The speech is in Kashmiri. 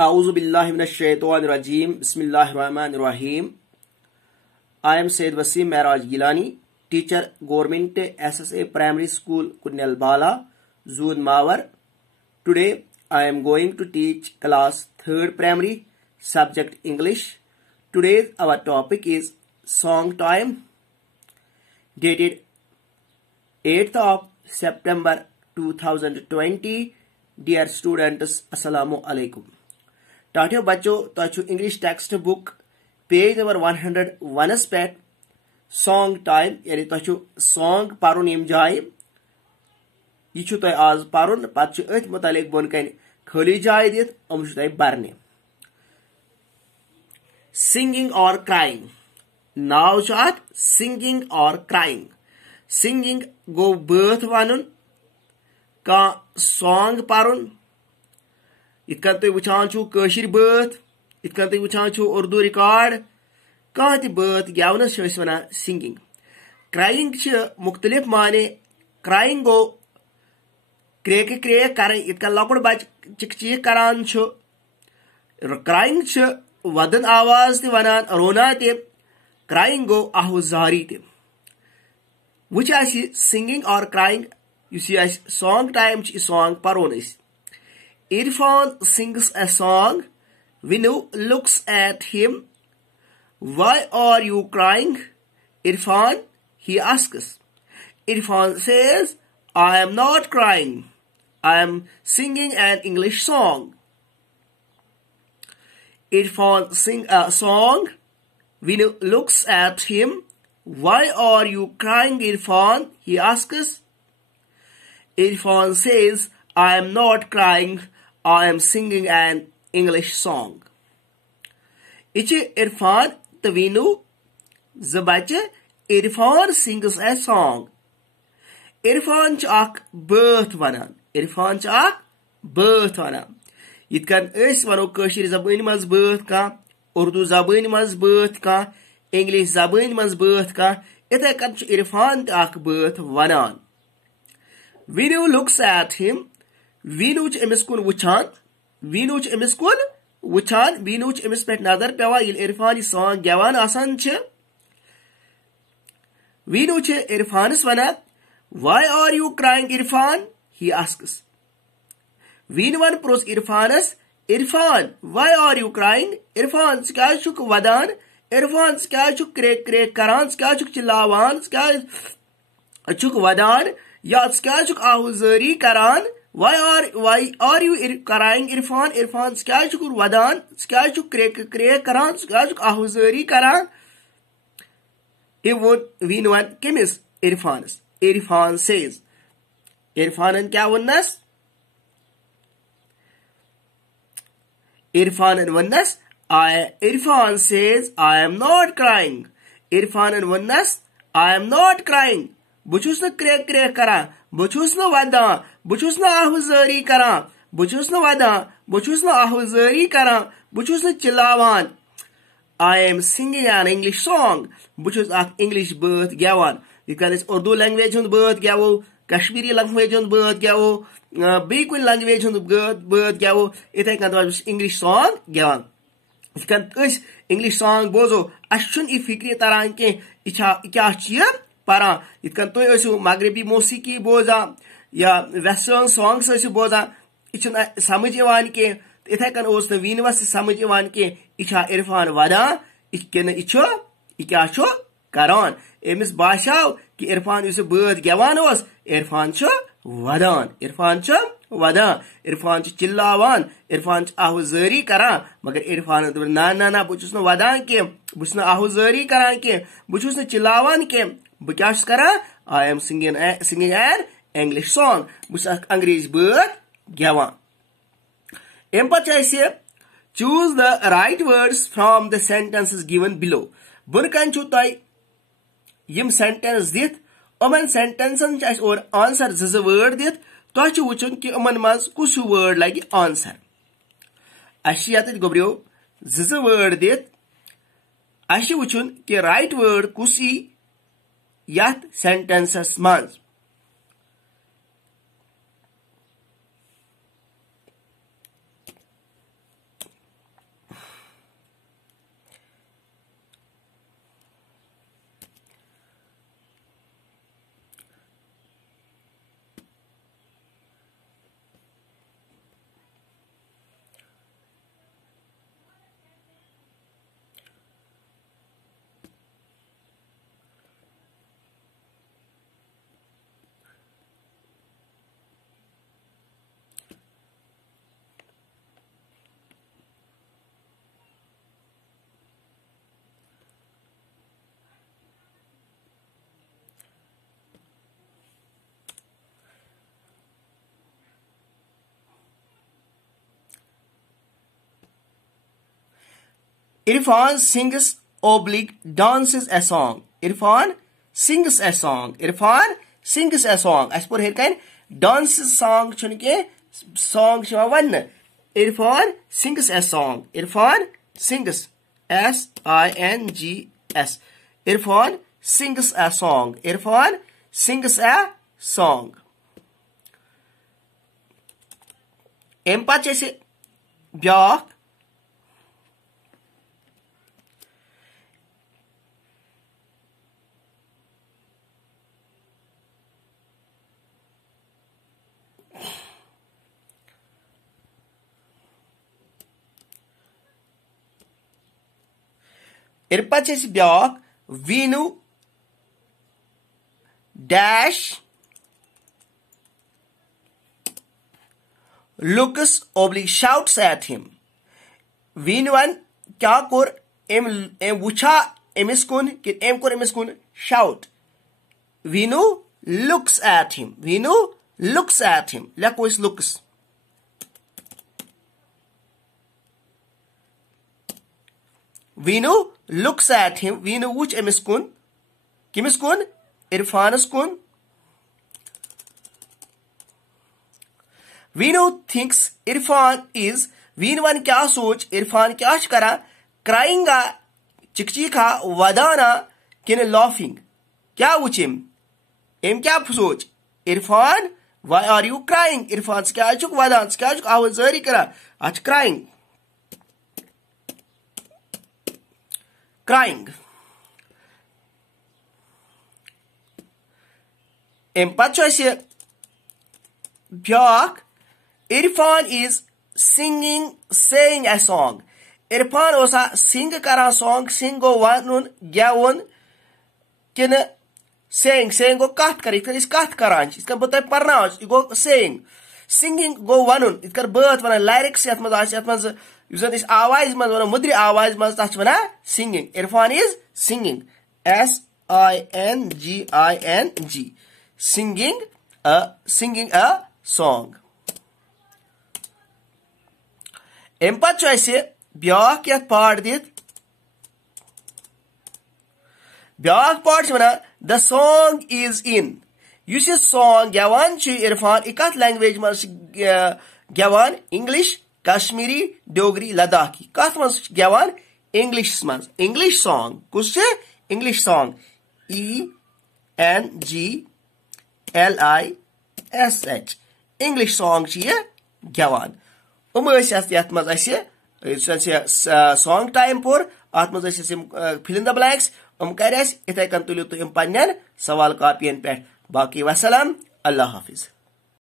A'udhu billahi minash shaitanir rajim. Bismillahir rahmanir rahim. I am Sayyid Wasim Mehraj Gilani, teacher, Government SSA Primary School, Kunnel Bala, Zood Mawar. Today I am going to teach class 3rd primary, subject English. Today our topic is song time, dated 8th of September 2020. Dear students, Assalamu alaikum. टाटियो बच्चों तो English text book page number 101 पे सॉन्ग टाइम यानी तो सॉन्ग पारुन यम जाय यह तो आज पारुन पत अथ मुतालिक बोन कन खाली जाय दित अम बरने सिंगिंग और क्राइंग नाव अत सिंगिंग और क्राइंग सिंगिंग गो बथ वन का सॉन्ग पारुन इतकन तुम वुचान कशिर बथ इतकन तुम वुचान उर्दू रिकॉर्ड कह बथ गेवनस वन सिंगिंग क्राइंग मुख्तलिफ माने क्राइंग गो क्रेक क्रेक कर इतकन लकुड़ बच चिक चीक करान क्राइंग वदन आवाज तनान रोना क्राइंग गो आहुजारी वुच सिंगिंग और क्राइंग सॉन्ग टाइम सॉन्ग परोन Irfan sings a song. Vinu looks at him. Why are you crying, Irfan? He asks. Irfan says, I am not crying. I am singing an English song. Irfan sings a song. Vinu looks at him. Why are you crying, Irfan? He asks. Irfan says, I am not crying. I am singing an English song. Ichi Irfan Tavinu Zabacha Irfan sings a song. Irfan chak birth vanan. Irfan chak birth vanan. Yitkan es vano kashir zabani maz birth ka, Urdu zabani maz birth ka, English zabani maz birth ka. Ita kan Irfan chak birth vanan. Vinu looks at him. वीनूच Amish कुन वुचान वीनूच अमिस कुन वुचान वीनूच अमिस पे नजर पेवा इरफान यह सॉन्ग गेवान आसान वीनूच इरफानस वना why are you crying Irfan he asks वीनवन प्रोस इरफानस Irfan why are you crying Irfan क्या छुक वदान इरफान क्या छुक क्रेक क्रेक करान क्या छुक चिल्लावान क्या छुक वदान या क्या छुक आहुजारी करान Why are you crying, Irfan? Irfan क्या चुक वदान क्या चुक क्रेक क्रेक करान क्या चुक आहुजारी करान वीनवन केमिस इरफानस इरफान says इरफानन क्या वन्नस इरफानन वन्नस Irfan says I am not crying. Irfanan वन्नस I am not crying. बुचुस न क्रेक क्रेक करा बुचुस न वदा बुचुस न आहुजारी करा बुचुस न वदा बुचुस न आहुजारी करा बुचुस न चिल्लावान I am singing an English song. बुचुस आक English बर्थ गेवान यिकन उर्दू लैंग्वेज हुंद बर्थ गेवो कश्मीरी लैंग्वेज हुंद बर्थ गेवो बे कुन लैंग्वेज हुंद बर्थ गेवो इथे कन English song गेवान यिकन English song बोजो अशुन इ फिक्री तरान के इच्छा क्या छिय पारा इतकन तुम मगरबी मौसीकी बोजा या वेस्टर्न सॉन्ग्स बोजा यह समझ के इथे कन वीनवस समझ के यह इरफान वदा क्या करान अमिस बाशाव कि इरफान बर्थ गेवान इरफान वदान इरफान वदान इरफान चिल्लावान इरफान आहुजारी करान मगर इरफान ना ना ना बहुत वदान के बहुत आहुजारी करान के बहुत चिल्लावान के बह क्या करा I am singing an English song बह अंग्रेज बर्थ गेवान अम पे choose the right words from the sentences given below बन कन यम सेंटेंस दित अमन सेंटेंसन और आंसर जज वर्ड दित तुह वुचन कि अमन मज कुछ वर्ड लगे आंसर अत गोब्रियो जज वर्ड दित वुचन कि राइट वर्ड कुस यथ सेंटेंसस मज Irfan sings oblique dances a song. Irfan sings a song. Irfan sings a song. As per here dances song chunke song chawan. Irfan sings a song. Irfan sings S-I-N-G-S. Irfan sings a song. Irfan sings a song. Empath byak byak Vinu dash looks oblique shouts at him. Vinuan kya kor em wucha emis kun ki em kor emis kun shout. Vinu looks at him. Vinu looks at him. Lako is looks. Vinu looks at him. Vinu wuch emis kun. Kimis kun? Irfanus kun. Vinu thinks Irfan is. Vinuan kya soch? Irfan kya kara? Crying a chikchika wadana kin laughing. Kya wuchim? Em kya soch? Irfan, why are you crying? Irfan kya chuk wadan kya chuk awaz zari kara. Ach crying. Crying. Empath choice byak Irfan is singing, saying a song. Irfan osa sing kara song, sing go one gyawon kin saying go kat kari, is kat karanch. Iska botai pronounce, you go saying. Singing go one, it kar birth one lyrics yatmaz usan is awaz maz one mudri awaz maz tach wana singing. Irfan is singing. S-I-N-G-I-N-G. Singing a song. Empath choice byak yat part dit. Byak part mana the song is in. You see song gawan chi Irfan ikat language mas gawan English, Kashmiri, Dogri, Ladakhi. Kat mas gawan English mas. English song. Kusche English song. E-N-G-L-I-S-H. English song chi gawan. Yatmaz song time for Atmaz fill in the blanks. Kares itay kan tuliu to impanyan sawal copy and pet. Baki wasalam. Allah Hafiz.